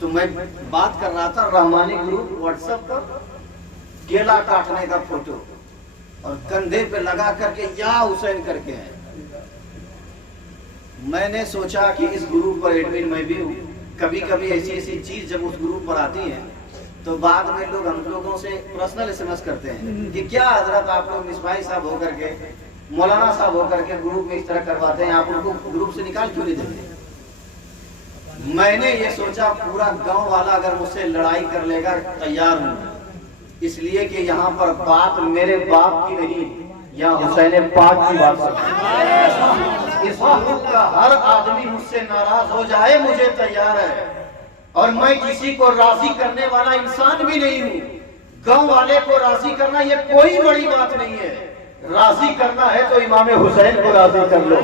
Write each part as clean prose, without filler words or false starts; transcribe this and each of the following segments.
تو میں بات کر رہا تھا رحمانی گروپ واٹس ایپ پر کیلا کاٹنے کا فوٹو اور کندھے پہ لگا کر کے یا حسین کر کے ہے. میں نے سوچا کہ اس گروپ پر ایڈمن میں بھی ہوں. کبھی کبھی ایسی چیز جب اس گروپ پر آتی ہے تو بعد میں لوگ ہم لوگوں سے پرسنل ایس ایم ایس کرتے ہیں کہ کیا حضرت آپ لوگ مصباحی صاحب ہو کر کے مولانا صاحب ہو کر کے گروپ میں اس طرح کرواتے ہیں, آپ ان کو گروپ سے نکال کیوں نہیں دیتے. میں نے یہ سوچا پورا گاؤں والا اگر مجھ سے لڑائی کر لے گا تیار ہوں, اس لیے کہ یہاں پر بات میرے باپ کی نہیں, یہاں حسین پاک کی بات ہے. اس گروپ کا ہر آدمی مجھ سے ناراض ہو جائے مجھے تیار ہے, اور میں کسی کو راضی کرنے والا انسان بھی نہیں ہوں. گاؤں والے کو راضی کرنا یہ کوئی بڑی بات نہیں ہے. راضی کرنا ہے تو امام حسین کو راضی کر لو,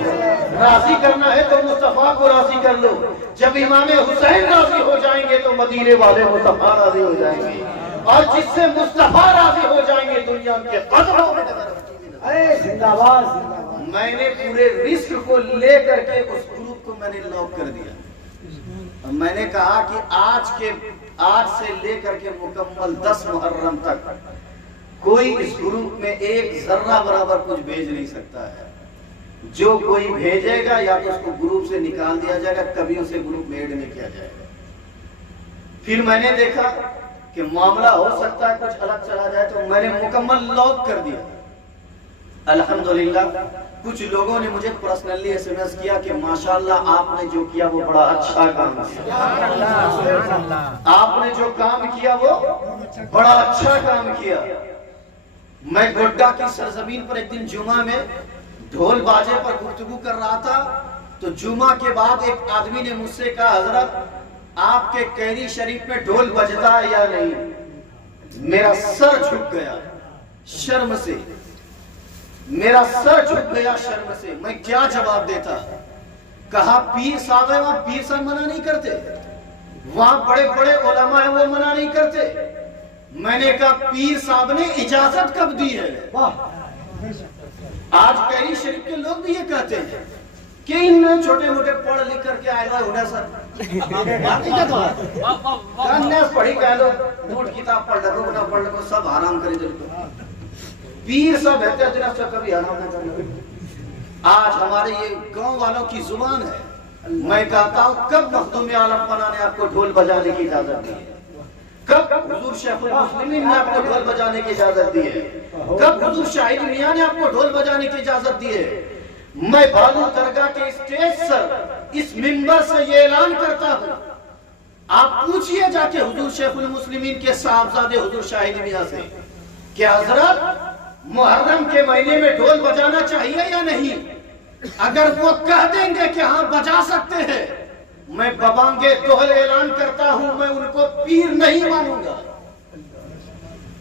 راضی کرنا ہے تو مصطفیٰ کو راضی کر لو. جب امام حسین راضی ہو جائیں گے تو مدینے والے مصطفیٰ راضی ہو جائیں گے, اور جس سے مصطفیٰ راضی ہو جائیں گے دنیا کے قدموں میں. میں نے پورے رزق کو لے کر کے اس گروپ کو میں نے لاک کر دیا. میں نے کہا کہ آج سے لے کر کے مکمل 10 محرم تک کوئی اس گروپ میں ایک ذرہ برابر کچھ بھیج نہیں سکتا ہے. جو کوئی بھیجے گا یا تو اس کو گروپ سے نکال دیا جائے گا, کبھی اسے گروپ میں ایڈ نہیں کیا جائے گا. پھر میں نے دیکھا کہ معاملہ ہو سکتا ہے کچھ الگ چلا جائے, تو میں نے مکمل لاک کر دیا. الحمدللہ کچھ لوگوں نے مجھے پرسنلی ایس ایم ایس کیا کہ ماشاءاللہ آپ نے جو کیا وہ بڑا اچھا کام کیا, آپ نے جو کام کیا وہ بڑا اچھا کام کیا. میں گوڈا کی سرزمین پر ایک دن جمعہ میں ڈھول باجے پر گفتگو کر رہا تھا, تو جمعہ کے بعد ایک آدمی نے مجھ سے کہا حضرت آپ کے کیری شریف میں ڈھول بجتا ہے یا نہیں. میرا سر جھک گیا شرم سے, میرا سر جھک گیا شرم سے. میں کیا جواب دیتا. کہا پیر صاحب ہے, وہاں پیر صاحب منع نہیں کرتے, وہاں بڑے بڑے علماء ہیں وہ منع نہیں کرتے. میں نے کہا پیر صاحب نے اجازت کب دی ہے. آج کیری شریف کے لوگ بھی یہ کہتے ہیں کہ ان میں چھوٹے موٹے پڑھ لکھ کر کے آئے گا ہونا سر پڑھی کہہ لو, نوٹ کتاب پڑھ لگو نہ پڑھ لگو سب حرام کری دل کو. پیر صاحب ہے جناب سے کبھی حرام نہ کرنا. آج ہمارے یہ گاؤں والوں کی زبان ہے. میں کہتا ہوں کب مخدوم عالم پناہ نے آپ کو ڈھول بجانے کی اجازت دی ہے, کب حضور شیخ المسلمین نے آپ کو ڈھول بجانے کی اجازت دی ہے, کب حضور شاہد میاں نے آپ کو ڈھول بجانے کی اجازت دی ہے. میں بھالو درگاہ کے اسٹیج سر اس منبر سے یہ اعلان کرتا ہوں, آپ پوچھئے جا کے حضور شیخ المسلمین کے صاحبزادے حضور شاہد میاں سے کہ حضرت محرم کے مہینے میں ڈھول بجانا چاہیے یا نہیں. اگر وہ کہہ دیں گے کہ ہاں بجا سکتے ہیں, میں ببانگے دوہل اعلان کرتا ہوں میں ان کو پیر نہیں مانوں گا,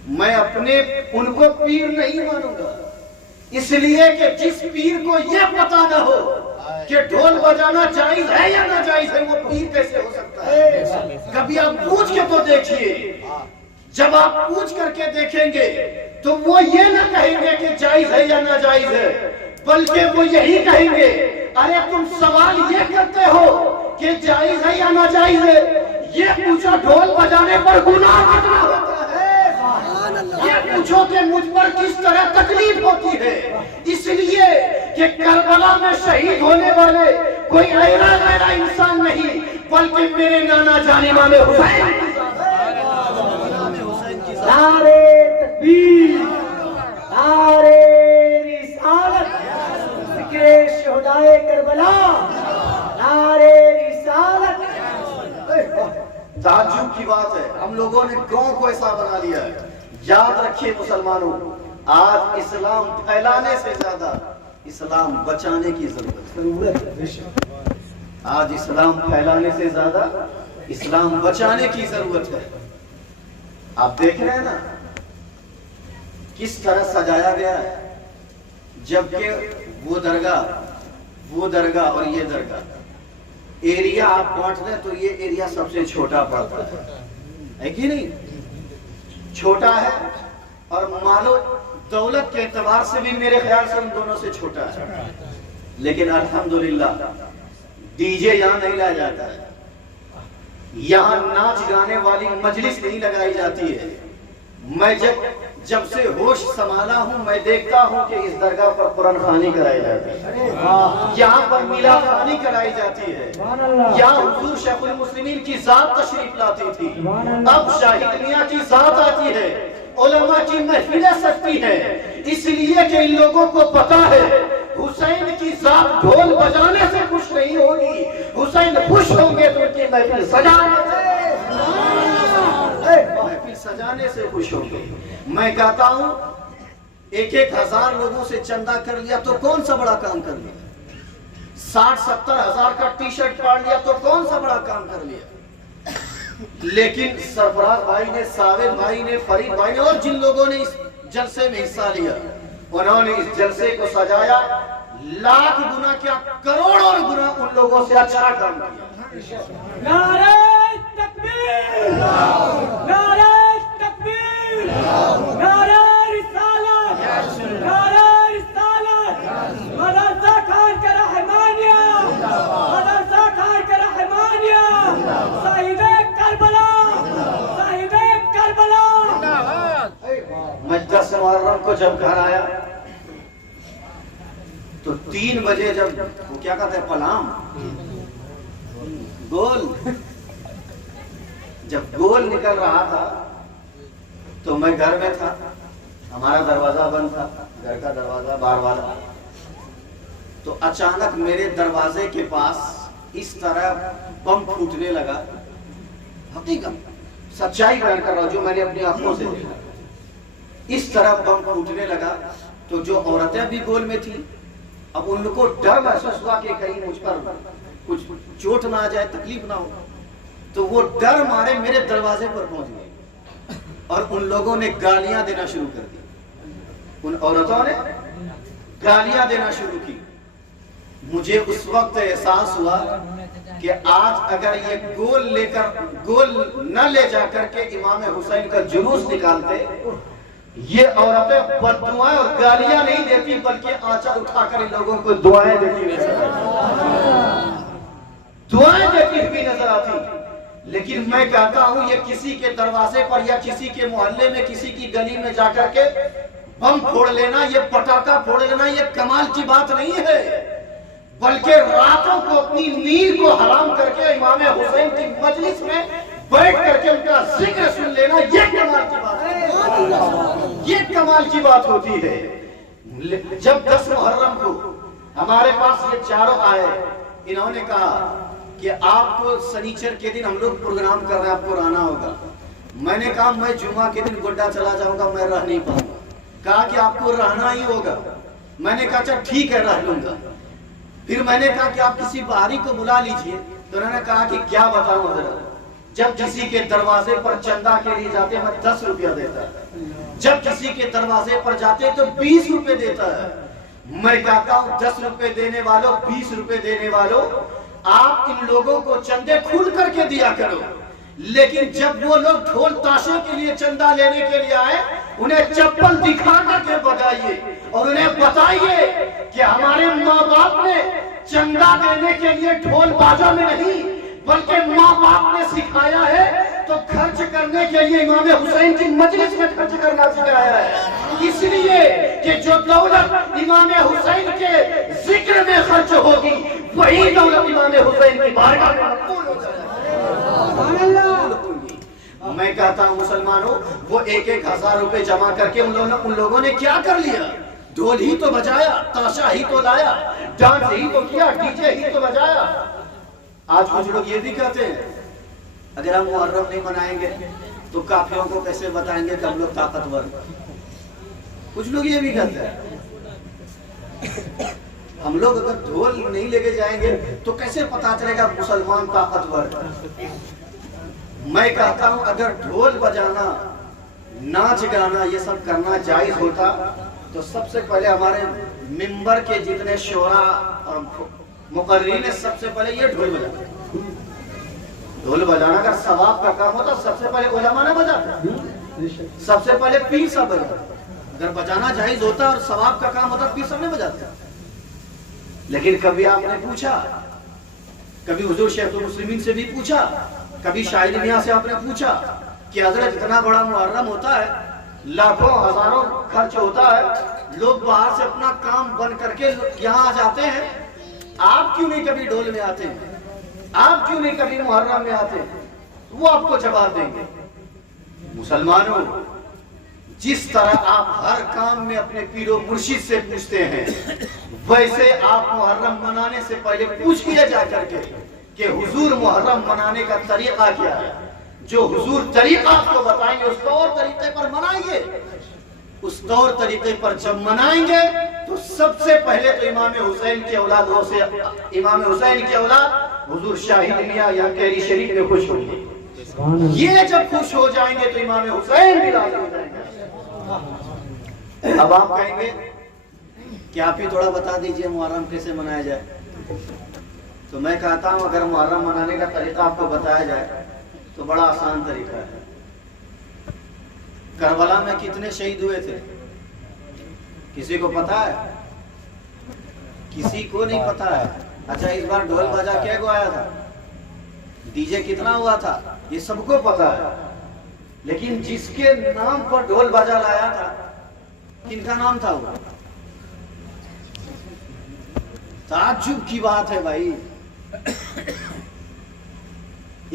میں ان کو پیر نہیں مانوں گا. اس لیے کہ جس پیر کو یہ پتا نہ ہو کہ ڈھول بجانا جائز ہے یا ناجائز ہے, وہ پیر کیسے ہو سکتا ہے. کبھی آپ پوچھ کے تو دیکھیے, جب آپ پوچھ کر کے دیکھیں گے تو وہ یہ نہ کہیں گے کہ جائز ہے یا ناجائز ہے, بلکہ وہ یہی کہیں گے ارے تم سوال یہ کرتے ہو کہ جائز ہے یا ناجائز ہے, یہ پوچھو ڈھول بجانے پر گناہ کتنا ہوتا ہے, یہ پوچھو کہ مجھ پر کس طرح تکلیف ہوتی ہے. اس لیے کہ کربلا میں شہید ہونے والے کوئی ایرا غیرہ انسان نہیں, بلکہ میرے نانا جان امام حسین. نعرے تکبیر, نعرے رسالت, ذکر شہدائے کربلا, نعرے رسالت. تعجب کی بات ہے ہم لوگوں نے گاؤں کو ایسا بنا لیا ہے. یاد رکھیے مسلمانوں, آج اسلام پھیلانے سے زیادہ اسلام بچانے کی ضرورت ہے. آج اسلام پھیلانے سے زیادہ اسلام بچانے کی ضرورت ہے. آپ دیکھ رہے ہیں نا کس طرح سجایا گیا ہے, جبکہ وہ درگاہ اور یہ درگاہ ایریا آپ بانٹ دیں تو یہ ایریا سب سے چھوٹا پڑتا ہے کہ نہیں, چھوٹا ہے, اور مالو دولت کے اعتبار سے بھی میرے خیال سے ان دونوں سے چھوٹا ہے. لیکن الحمدللہ ڈی جے یہاں نہیں لایا جاتا ہے, یہاں ناچ گانے والی مجلس نہیں لگائی جاتی ہے. میں جب سے ہوش سنبھالا ہوں میں دیکھتا ہوں کہ اس درگاہ پر قرآن خوانی کرائی جاتی ہے, یہاں پر میلاد خوانی کرائی جاتی ہے, یہاں حضور شیخ المسلمین کی ذات تشریف لاتی تھی, اب شاہد میاں کی ذات آتی ہے, علماء کی محفلیں سجتی ہیں, اس لیے کہ ان لوگوں کو پتا ہے حسین کی ذات ڈھول بجانے سے خوش نہیں ہوگی, حسین خوش ہوں گے تو ان کی محفل سجانے سے خوش ہوں گے. میں کہتا ہوں 1,000 لوگوں سے چندہ کر لیا تو کون سا بڑا کام کر لیا, 60-70 ہزار کا ٹی شرٹ پاڑ لیا تو کون سا بڑا کام کر لیا. لیکن سرفراز بھائی نے, ساویر بھائی نے, فرید بھائی نے اور جن لوگوں نے اس جلسے میں حصہ لیا انہوں نے اس جلسے کو سجایا, لاکھ گنا کیا کروڑوں گنا ان لوگوں سے اچھا کام کیا. نعرہ تکبیر, نعرہ تکبیر, نعرہ رسالت, نعرہ رسالت, مدرسہ خان کے رحمانیہ, مدرسہ خان کے رحمانیہ, صاحب کربلا, صاحب کربلا. میں 10 محرم کو جب گھر آیا تو 3 بجے جب وہ کیا کہتے ہیں پلام گول, جب گول نکل رہا تھا تو میں گھر میں تھا, ہمارا دروازہ بند تھا, گھر کا دروازہ باہر والا, تو اچانک میرے دروازے کے پاس اس طرح بم پھوٹنے لگا. حقیقت سچائی بیان کر رہا ہوں جو میں نے اپنی آنکھوں سے دیکھا. اس طرح بم پھوٹنے لگا تو جو عورتیں بھی گول میں تھیں اب ان کو ڈر محسوس ہوا کہ کہیں مجھ پر کچھ چوٹ نہ آ جائے, تکلیف نہ ہو, تو وہ ڈر مارے میرے دروازے پر پہنچ گئے اور ان لوگوں نے گالیاں دینا شروع کر دی. ان عورتوں نے گالیاں دینا شروع کی. مجھے اس وقت احساس ہوا کہ آج اگر یہ گول نہ لے جا کر کے امام حسین کا جلوس نکالتے, یہ عورتیں بد دعائیں اور گالیاں نہیں دیتی بلکہ آنچل اٹھا کر ان لوگوں کو دعائیں دیتی ہوئی نظر آتی. لیکن میں کہتا ہوں یہ کسی کے دروازے پر یا کسی کے محلے میں کسی کی گلی میں جا کر کے بم پھوڑ لینا, یہ پٹاخہ پھوڑ لینا یہ کمال کی بات نہیں ہے, بلکہ راتوں کو اپنی نیند کو حرام کر کے امام حسین کی مجلس میں بیٹھ کر کے ان کا ذکر سن لینا یہ کمال کی بات ہے, یہ کمال کی بات ہوتی ہے. جب 10 محرم کو ہمارے پاس یہ چاروں آئے, انہوں نے کہا کہ آپ کو سنیچر کے دن ہم لوگ پروگرام کر رہے ہیں, آپ کو رہنا ہوگا. میں نے کہا میں جمعہ کے دن گڈا چلا جاؤں گا, میں رہ نہیں پاؤں گا. کہا کہ آپ کو رہنا ہی ہوگا. میں نے کہا اچھا ٹھیک ہے رہ لوں گا. پھر میں نے کہا کہ آپ کسی باہری کو بلا لیجئے, تو انہوں نے کہا کہ کیا بتاؤں ذرا, جب کسی کے دروازے پر چندہ کے لیے جاتے میں 10 روپیہ دیتا ہے, جب کسی کے دروازے پر جاتے تو 20 روپے دیتا ہے. میں کہتا ہوں 10 روپے دینے والوں, 20 روپے دینے والوں, آپ ان لوگوں کو چندے کھل کر کے دیا کرو. لیکن جب وہ لوگ ڈھول تاشے کے لیے چندہ لینے کے لیے آئے انہیں چپل دکھا کر کے بتائیے اور انہیں بتائیے کہ ہمارے ماں باپ نے چندہ دینے کے لیے ڈھول باجا میں نہیں بلکہ ماں باپ نے سکھایا ہے تو خرچ کرنے کے لیے امام حسین کی مجلس میں خرچ کرنا سکھایا ہے. اس لیے کہ جو دولت امام حسین کے ذکر میں خرچ ہوگی وہی دولت امام حسین کی بارگاہ میں مقبول ہو جائے. میں کہتا ہوں مسلمانوں, وہ 1,000 روپے جمع کر کے ان لوگوں نے کیا کر لیا, ڈھول ہی تو بجایا, تاشا ہی تو لایا, ڈانس ہی تو کیا, ڈی جے ہی تو بجایا. آج کچھ لوگ یہ بھی کہتے ہیں اگر ہم محرم نہیں منائیں گے تو کافروں کو کیسے بتائیں گے کہ ہم لوگ طاقتور. کچھ لوگ یہ بھی کہتے ہیں ہم لوگ اگر ڈھول نہیں لے کے جائیں گے تو کیسے پتا چلے گا مسلمان طاقتور. میں کہتا ہوں اگر ڈھول بجانا, ناچ گانا یہ سب کرنا جائز ہوتا تو سب سے پہلے ہمارے ممبر کے جتنے شعراء اور مقررین نے سب سے پہلے یہ ڈھول بجانا. ڈھول بجانا اگر ثواب کا کام ہوتا سب سے پہلے علماء نے بجاتے, سب سے پہلے پیر صاحب بجاتے. اگر بجانا جائز ہوتا اور ثواب کا کام ہوتا پیر صاحب نے بجاتے. لیکن کبھی آپ نے پوچھا, کبھی حضور شیخ المسلمین سے بھی پوچھا کبھی شاہد میاں سے آپ نے پوچھا کہ حضرت اتنا بڑا محرم ہوتا ہے، لاکھوں ہزاروں خرچ ہوتا ہے، لوگ باہر سے اپنا کام بند کر کے یہاں آ جاتے ہیں، آپ کیوں نہیں کبھی ڈول میں آتے ہیں؟ آپ کیوں نہیں کبھی محرم میں آتے ہیں؟ وہ آپ کو جواب دیں گے، مسلمانوں جس طرح آپ ہر کام میں اپنے پیر و مرشد سے پوچھتے ہیں، ویسے آپ محرم منانے سے پہلے پوچھ لیا جا کر کے کہ حضور محرم منانے کا طریقہ کیا ہے۔ جو حضور طریقہ آپ کو بتائیں گے اس طور طریقے پر منائیے۔ اس طور طریقے پر جب منائیں گے تو سب سے پہلے تو امام حسین کی اولاد سے امام حسین کی اولاد حضور شاہد میاں یہاں کیری شریف میں خوش ہوں گے۔ یہ جب خوش ہو جائیں گے تو امام حسین بھی راضی ہو جائیں گے۔ اب آپ کہیں گے کہ آپ ہی تھوڑا بتا دیجئے محرم کیسے منایا جائے۔ تو میں کہتا ہوں اگر محرم منانے کا طریقہ آپ کو بتایا جائے تو بڑا آسان طریقہ ہے۔ کربلا میں کتنے شہید ہوئے تھے کسی کو پتا ہے؟ کسی کو نہیں پتا ہے۔ اچھا اس بار ڈھول بجا کیا کو آیا تھا، ڈی جے کتنا ہوا تھا، یہ سب کو پتا ہے، لیکن جس کے نام پر ڈھول بجا لایا تھا کن کا نام تھا وہ؟ تعجب کی بات ہے بھائی،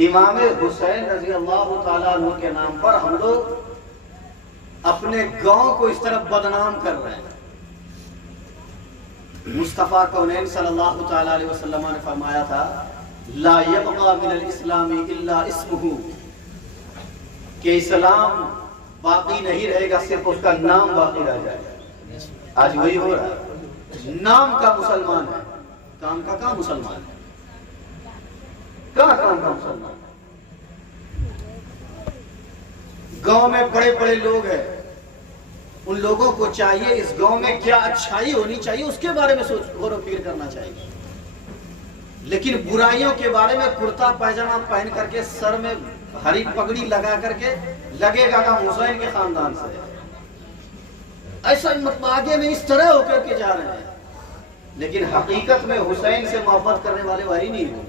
امام حسین رضی اللہ تعالیٰ عنہ کے نام پر ہم لوگ اپنے گاؤں کو اس طرح بدنام کر رہے ہیں۔ مصطفیٰ کونین صلی اللہ تعالیٰ علیہ وسلم نے فرمایا تھا لا یبقى من الاسلام الا اسمہ، کہ اسلام باقی نہیں رہے گا صرف اس کا نام باقی رہ جائے گا۔ آج وہی ہو رہا ہے، نام کا مسلمان ہے، کام کا کہاں مسلمان ہے، کہاں کام کا مسلمان ہے۔ گاؤں میں بڑے بڑے لوگ ہیں، ان لوگوں کو چاہیے اس گاؤں میں کیا اچھائی ہونی چاہیے اس کے بارے میں غور و فکر کرنا چاہیے، لیکن برائیوں کے بارے میں کرتا پائجامہ پہن کر کے سر میں ہری پگڑی لگا کر کے لگے گا کہ حسین کے خاندان سے، ایسا آگے میں اس طرح ہو کر کے جا رہے ہیں، لیکن حقیقت میں حسین سے محبت کرنے والے وہی نہیں ہیں۔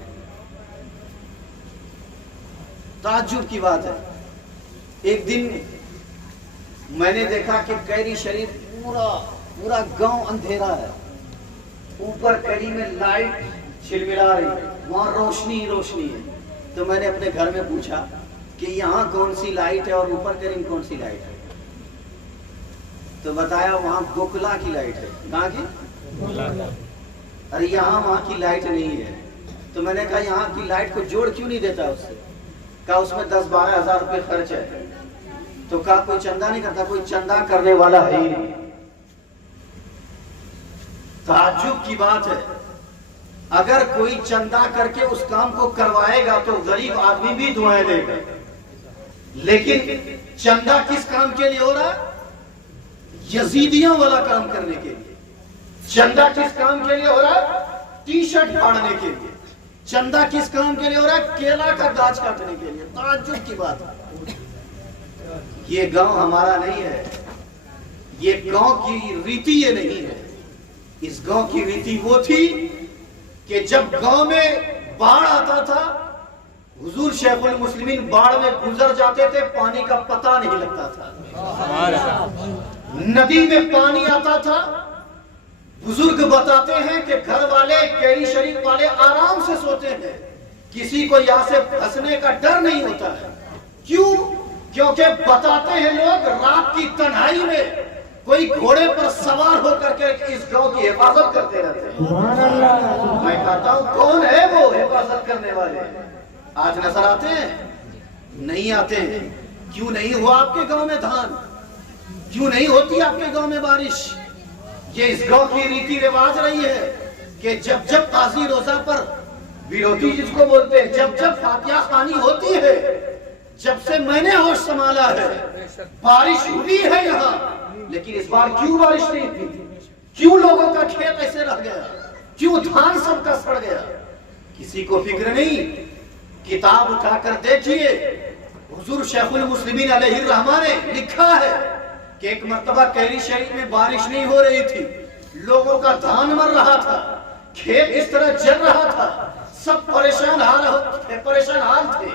تعجب کی بات ہے، ایک دن میں نے دیکھا کہ کیری شریف پورا گاؤں اندھیرا ہے، اوپر کیری میں لائٹ چلملا رہی ہے، وہاں روشنی ہی روشنی ہے۔ تو میں نے اپنے گھر میں پوچھا کہ یہاں کون سی لائٹ ہے اور اوپر کیری میں کون سی لائٹ ہے؟ تو بتایا وہاں گوکلا کی لائٹ ہے۔ کہاں کی؟ ارے یہاں وہاں کی لائٹ نہیں ہے۔ تو میں نے کہا یہاں کی لائٹ کو جوڑ کیوں نہیں دیتا اس سے؟ کہا اس میں 10-12 ہزار روپے خرچ ہے۔ تو کہا کوئی چندہ نہیں کرتا، کوئی چندہ کرنے والا ہے ہی نہیں۔ تعجب کی بات ہے، اگر کوئی چندہ کر کے اس کام کو کروائے گا تو غریب آدمی بھی دعائیں دے گا، لیکن چندہ کس کام کے لیے ہو رہا ہے؟ یزیدیوں والا کام کرنے کے لیے۔ چندہ کس کام کے لیے ہو رہا ہے؟ ٹی شرٹ پھاڑنے کے لیے۔ چندہ کس کام کے لیے ہو رہا ہے؟ کیلا کا گاچھ کاٹنے کے لیے۔ تعجب کی بات ہے، یہ گاؤں ہمارا نہیں ہے، یہ گاؤں کی ریتی یہ نہیں ہے۔ اس گاؤں کی ریتی وہ تھی کہ جب گاؤں میں باڑھ آتا تھا، حضور شیخ المسلمین باڑھ میں گزر جاتے تھے، پانی کا پتہ نہیں لگتا تھا۔ ندی میں پانی آتا تھا، بزرگ بتاتے ہیں کہ گھر والے کیری شریف والے آرام سے سوتے ہیں، کسی کو یہاں سے پھنسنے کا ڈر نہیں ہوتا ہے۔ کیوں؟ کیونکہ بتاتے ہیں لوگ رات کی تنہائی میں کوئی گھوڑے پر سوار ہو کر کے اس گاؤں کی حفاظت کرتے رہتے ہیں۔ میں کہتا ہوں کون ہے وہ حفاظت کرنے والے؟ آج نظر آتے ہیں؟ نہیں آتے ہیں۔ کیوں نہیں ہوا آپ کے گاؤں میں دھان؟ کیوں نہیں ہوتی آپ کے گاؤں میں بارش؟ یہ اس گاؤں کی ریتی رواج رہی ہے کہ جب جب قاضی روزہ پر ویروتی جس کو بولتے ہیں، جب جب فاتحہ خوانی ہوتی ہے، جب سے میں نے ہوش سنبھالا ہے بارش ہوئی ہے یہاں، لیکن اس بار کیوں بارش نہیں تھی؟ کیوں لوگوں کا کھیت ایسے رہ گیا؟ کیوں دھان سب کا سڑ گیا؟ کسی کو فکر نہیں۔ کتاب اٹھا کر دیکھیے، حضور شیخ المسلمین علیہ الرحمہ نے لکھا ہے کہ ایک مرتبہ کیری شریف میں بارش نہیں ہو رہی تھی، لوگوں کا دھان مر رہا تھا، کھیت اس طرح جل رہا تھا، سب پریشان حال تھے۔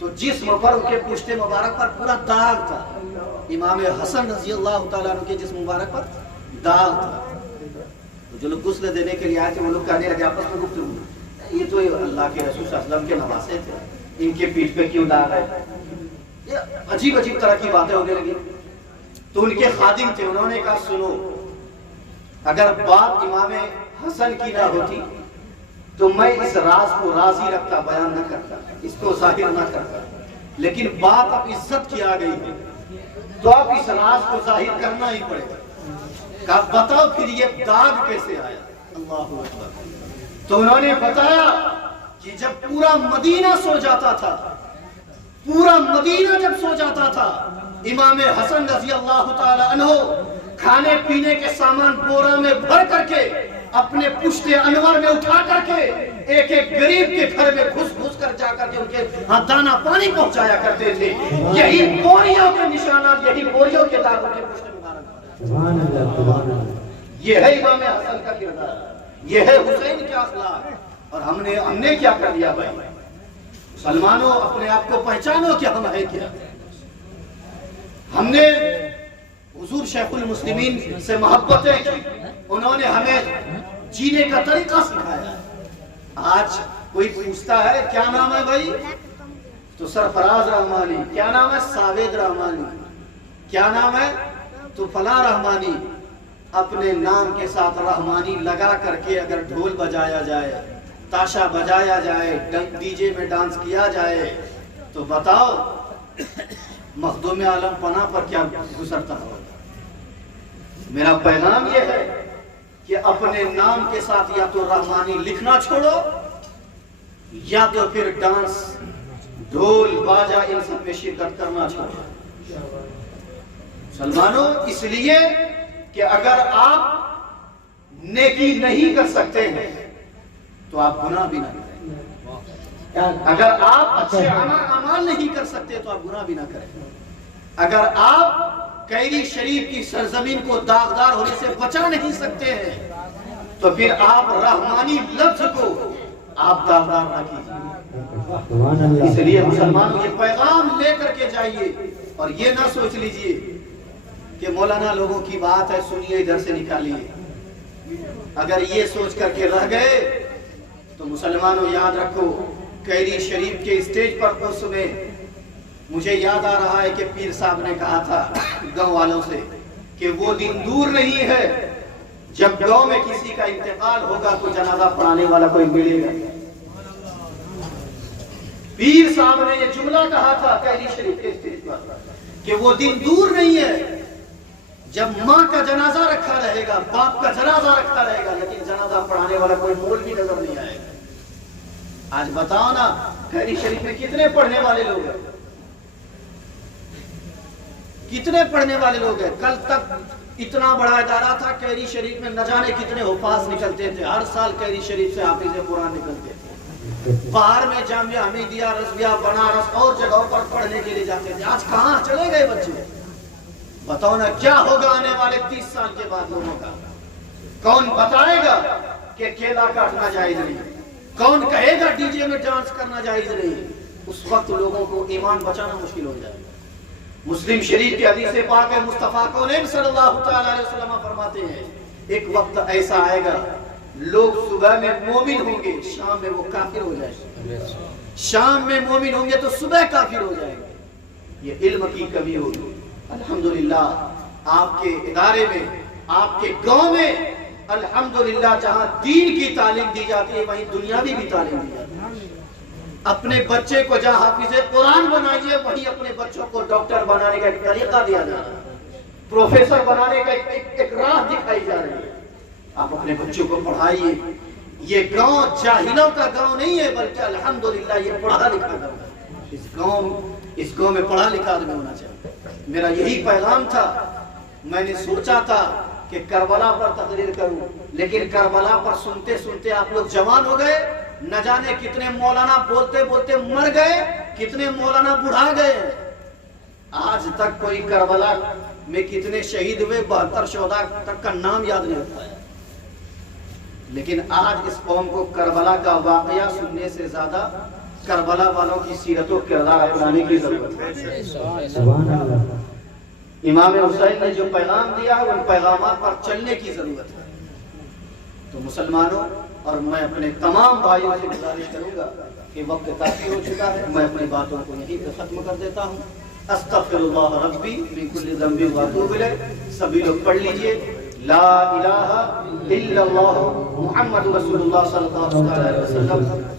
تو جسم پر ان کے پشت مبارک پر پورا داغ تھا. امام حسن رضی اللہ تعالیٰ عنہ کے جسم مبارک پر داغ تھا. تو جو لوگ غسل دینے کے لیے آئے تھے وہ لوگ کہنے لگے آپس میں گفتگو, یہ تو اللہ کے رسول صلی اللہ علیہ وسلم کے نواسے تھے, ان کے پیٹھ پہ کیوں داغ ہے؟ یہ عجیب عجیب طرح کی باتیں ہونے لگی. تو ان کے خادم تھے, انہوں نے کہا سنو, اگر بات امام حسن کی نہ ہوتی تو میں اس راز کو راضی رکھتا, بیان نہ کرتا, اس کو ظاہر نہ کرتا, لیکن بات اب عزت کی آ گئی ہے تو اب اس راز کو ظاہر کرنا ہی پڑے گا. کہا بتاؤ پھر یہ داغ کیسے آیا؟ اللہ اکبر. تو انہوں نے بتایا کہ جب پورا مدینہ سو جاتا تھا, پورا مدینہ جب سو جاتا تھا, امام حسن رضی اللہ تعالی عنہ کھانے پینے کے سامان بورا میں بھر کر کے اپنے پشت انور میں اٹھا کر کے ایک ایک غریب کے گھر میں گھس کر جا کر کے ان کے ہاتھ دانہ پانی پہنچایا کرتے تھے. یہی بوریوں کے نشانات, یہی بوریوں کے داغوں کے پشت مبارک. یہ ہے امام حسن کا کردار, یہ ہے حسین کے اخلاق. اور ہم نے کیا کر دیا بھائی؟ مسلمانوں اپنے آپ کو پہچانو کہ ہم ہے کیا. ہم نے حضور شیخ المسلمین سے محبتیں کی, انہوں نے ہمیں جینے کا طریقہ سکھایا. آج کوئی پوچھتا ہے کیا نام ہے بھائی, تو سرفراز رحمانی. کیا نام ہے؟ ساوید رحمانی. کیا نام ہے؟ تو فلاں رحمانی. اپنے نام کے ساتھ رحمانی لگا کر کے اگر ڈھول بجایا جائے, تاشا بجایا جائے, ڈی جے میں ڈانس کیا جائے, تو بتاؤ مخدوم عالم پناہ پر کیا گزرتا ہوگا. میرا پیغام یہ ہے کہ اپنے نام کے ساتھ یا تو رحمانی لکھنا چھوڑو, یا تو پھر ڈانس, ڈھول, باجا ان سب میں شرکت کرنا چھوڑو. مسلمانوں اس لیے کہ اگر آپ نیکی نہیں کر سکتے ہیں تو آپ گناہ بھی نہ کریں. اگر آپ اچھے اعمال نہیں کر سکتے تو آپ گناہ بھی نہ کریں. اگر آپ کیری شریف کی سرزمین کو داغدار ہونے سے بچا نہیں سکتے ہیں تو پھر آپ رحمانی لفظ کو آپ داغدار نہ کیجیے. اس لیے مسلمانوں یہ پیغام لے کر کے جائیے, اور یہ نہ سوچ لیجئے کہ مولانا لوگوں کی بات ہے سنیے ادھر سے نکالیے. اگر یہ سوچ کر کے رہ گئے تو مسلمانوں یاد رکھو, کیری شریف کے اسٹیج پر اس میں مجھے یاد آ رہا ہے کہ پیر صاحب نے کہا تھا گاؤں والوں سے کہ وہ دن دور نہیں ہے جب گاؤں میں کسی کا انتقال ہوگا تو جنازہ پڑھانے والا کوئی ملے گا. پیر صاحب نے یہ جملہ کہا تھا کیری شریف کے اسٹیج پر کہ وہ دن دور نہیں ہے جب ماں کا جنازہ رکھا رہے گا, باپ کا جنازہ رکھا رہے گا, لیکن جنازہ پڑھانے والا کوئی مول بھی نظر نہیں آئے گا. آج بتاؤ نا کیری شریف میں کتنے پڑھنے والے لوگ ہیں, کتنے پڑھنے والے لوگ ہیں. کل تک اتنا بڑا ادارہ تھا کیری شریف میں, نہ جانے کتنے حفاظ نکلتے تھے. ہر سال کیری شریف سے حافظ قرآن نکلتے تھے. باہر میں جامعہ حمیدیہ, رضویہ, بنارس اور جگہوں پر پڑھنے کے لیے جاتے تھے. آج کہاں چلے گئے بچے؟ بتاؤ نا کیا ہوگا آنے والے 30 سال کے بعد لوگوں کا؟ کون بتائے گا کہ کیلا کاٹنا جائز نہیں؟ کون کہے گا ڈی جے میں ڈانس کرنا جائز نہیں؟ اس وقت لوگوں کو ایمان بچانا مشکل ہو جائے گا. مسلم شریف کی حدیث پاک ہے, مصطفیٰ کونین صلی اللہ تعالی علیہ وسلم فرماتے ہیں ایک وقت ایسا آئے گا لوگ صبح میں مومن ہوں گے, شام میں وہ کافر ہو جائیں گے. شام میں مومن ہوں گے تو صبح کافر ہو جائیں گے. یہ علم کی کمی ہوگی. الحمدللہ آپ کے ادارے میں, آپ کے گاؤں میں الحمدللہ جہاں دین کی تعلیم دی جاتی ہے وہیں دنیاوی بھی تعلیم دی جاتی ہے. اپنے بچے کو جہاں حافظ قرآن بنائیے وہیں اپنے بچوں کو ڈاکٹر بنانے کا ایک طریقہ دیا جا رہا ہے, پروفیسر بنانے کا ایک راہ دکھائی جا رہی ہے. آپ اپنے بچوں کو پڑھائیے. یہ گاؤں جاہلوں کا گاؤں نہیں ہے بلکہ الحمدللہ یہ پڑھا لکھا گاؤں ہے. اس گاؤں میں پڑھا لکھا آدمی ہونا چاہیے. میرا یہی پیغام تھا. میں نے سوچا تھا کہ کربلا پر تقریر کروں, لیکن کربلا پر سنتے سنتے آپ لوگ جوان ہو گئے. نہ جانے کتنے مولانا بولتے بولتے مر گئے, کتنے مولانا بڑھا گئے. آج تک کوئی کربلا میں کتنے شہید ہوئے 72 شہداء تک کا نام یاد نہیں ہوتا ہے. لیکن آج اس قوم کو کربلا کا واقعہ سننے سے زیادہ کربلا والوں کی سیرت و کردار اپنانے کی ضرورت ہے۔ امام حسین نے جو پیغام دیا ان پیغامات پر چلنے کی ضرورت ہے۔ تو مسلمانوں اور میں اپنے تمام بھائیوں سے گزارش کروں گا کہ وقت کافی ہو چکا ہے، میں اپنی باتوں کو یہیں پہ ختم کر دیتا ہوں۔ استغفر اللہ ربی من کل ذنب واتوب الیہ، سبھی لوگ پڑھ لیجئے لا الہ الا اللہ محمد رسول اللہ صلی اللہ علیہ وسلم۔